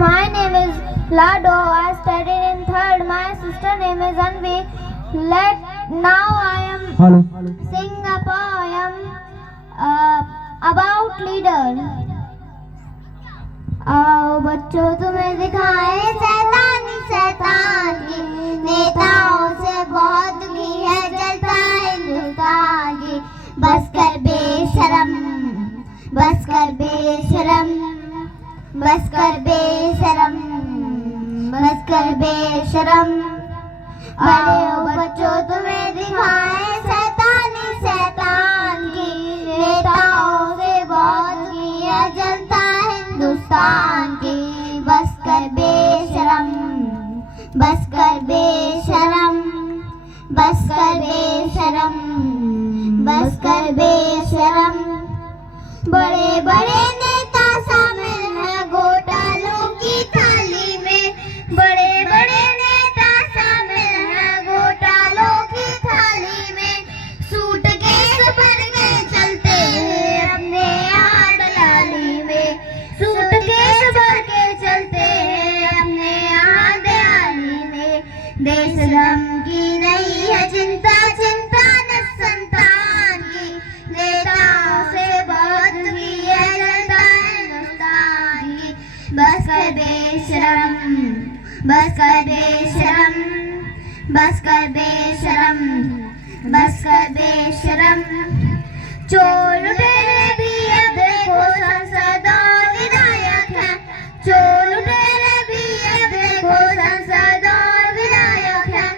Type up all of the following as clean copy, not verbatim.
My name is Lado. I studied in third. My sister name is Anvi. Now I am singing a poem about leader. आओ बच्चों तुम्हें दिखाए शैतानी शैतान की, नेताओं से बहुत की है जलता हिंदुस्तान की। बस कर बेशरम, बस कर बेशरम, बस कर बेशरम, बस कर बेशरम। आओ बच्चों तुम्हें दिखाए शैतानी शैतान की, नेताओं से बहुत की है जनता हिंदुस्तान की। बस कर बेशरम, बस कर बेशरम, बस कर बेशरम, बस कर बेशरम। बड़े बड़े नेता शामिल हैं घोटालों की थाली में, बड़े बड़े नेता शामिल हैं घोटालों की थाली में। सूटकेस भर के चलते हैं अपने यहाँ दलाली में, सूटकेस भर के चलते हैं अपने यहाँ दलाली में। देश धर्म की नहीं है चिंता, चिंता न संतान की, नेताओं से बहुत की है जनता हिंदुस्तान की। बस कर बेशरम, बस कर बेशरम, बस कर बेशरम, बस कर बेशरम। चोर लुटेरे भी अब देखो संसद और विधायक है, चोर लुटेरे भी अब देखो संसद और विधायक है।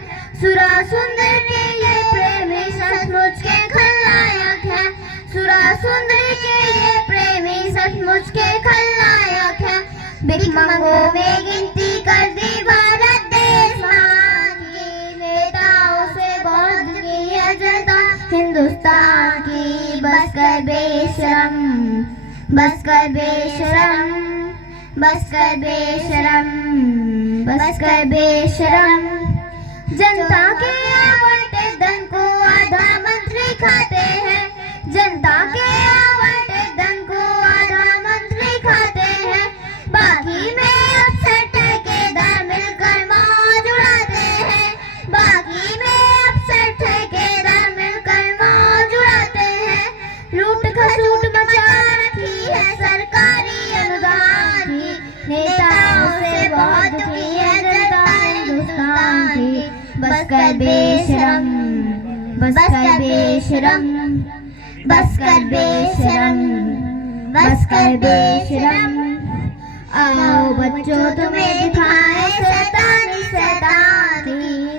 सुरा सुंदर के ये प्रेमी सचमुच के खलनायक है, सुरा सुंदर के ये प्रेमी सचमुच के खलनायक है। भिखमंगों में गिनती कर दी भारत देश महान की, नेताओं से बहुत की है जनता हिंदुस्तान की। बस कर बेशरम, बस कर बेशरम, बस कर बेशरम, बस कर बेशरम। जनता के आवंटित धन को आधा मंत्री खाते हैं, जनता के आवंटित धन को आधा मंत्री खाते हैं। बाकी में अफसर ठेकेदार मिलकर मौज उड़ाते हैं, बाकी में अफसर ठेकेदार मिलकर मौज उड़ाते हैं। लूट खसूट मचा रखी है सरकारी अनुदान की, नेताओं से बहुत की है जनता हिंदुस्तान की। बस कर बेशरम, बस कर बेशरम, बस कर बेशरम, बस कर बेशरम। आओ बच्चों तुम्हें दिखाए शैतानी शैतान की,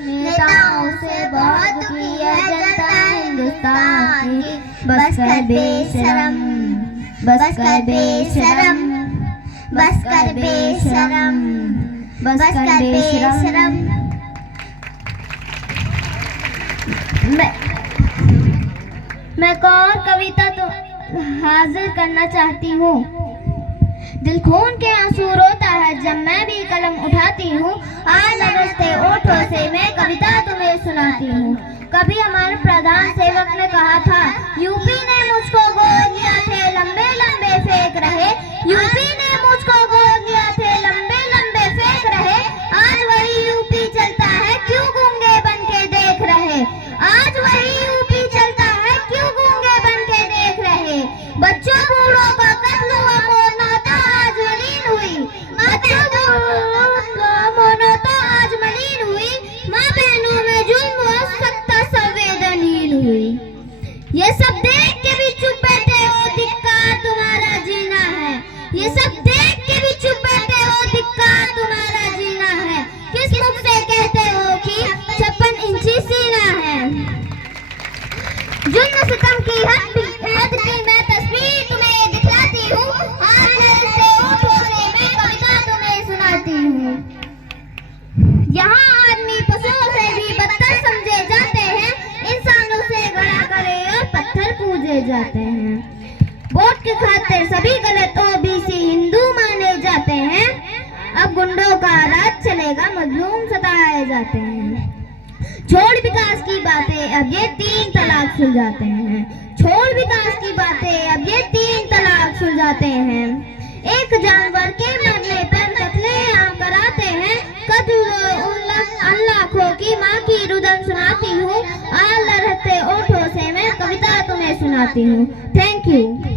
नेताओं से बहुत की है जनता हिंदुस्तान की। बस कर बेशरम, बस कर बेशरम, बस कर बेशरम, बस कर बेशरम। मैं एक और कविता तो हाजिर करना चाहती हूँ। दिल खून के आंसू रोता है जब मैं भी कलम उठाती हूँ, आज लरसते ओठों से मैं कविता तुम्हें सुनाती हूँ। कभी हमारे प्रधान सेवक ने कहा था, यूपी ने मुझको गोद लिया थे लंबे लंबे फेंक रहे, यूपी ने मुझको गोद लिया थे लंबे लंबे फेंक रहे। आज वही यूपी चलता है क्यों गूंगे बन के देख रहे, आज वही यूपी चलता है क्यों गूंगे बन के देख रहे। बच्चों बूढ़ों का कत्ल हुआ मोनाता आज मलिन हुई, बच्चों बूढ़ों का मोनाता आज मलिन हुई। माँ बहनों में जुल्म हुआ सत्ता संवेदनहीन हुई। ये सब देख के भी चुप बैठे हो, धिक्कार तुम्हारा जीना है। ये सब देख के भी चुप बैठे हो, धिक्कार तुम्हारा जीना है। किस मुख से कहते हो कि 56 इंची सीना है। जुल्म सितम की हद की मैं तस्वीर तुम्हें दिखलाती हूँ, आज लरसते ओठों से मैं कविता तुम्हें सुनाती हूँ। यहाँ आदमी पशुओं से भी बदतर समझे जाते हैं, इंसानों से गड़ा करे और पत्थर पूजे जाते हैं। वोट की खातिर सभी गलत ओबीसी हिंदू माने जाते हैं, अब गुंडों का राज चलेगा मजलूम सताए जाते हैं। छोड़ विकास की बातें अब ये 3 तलाक सुलझाते हैं, छोड़ विकास की बातें अब ये 3 तलाक सुलझाते हैं। एक जानवर के मरने पर कत्ले गुनगुनाती हूँ, आ लहराते ओठों से मैं कविता तुम्हें सुनाती हूँ। Thank you.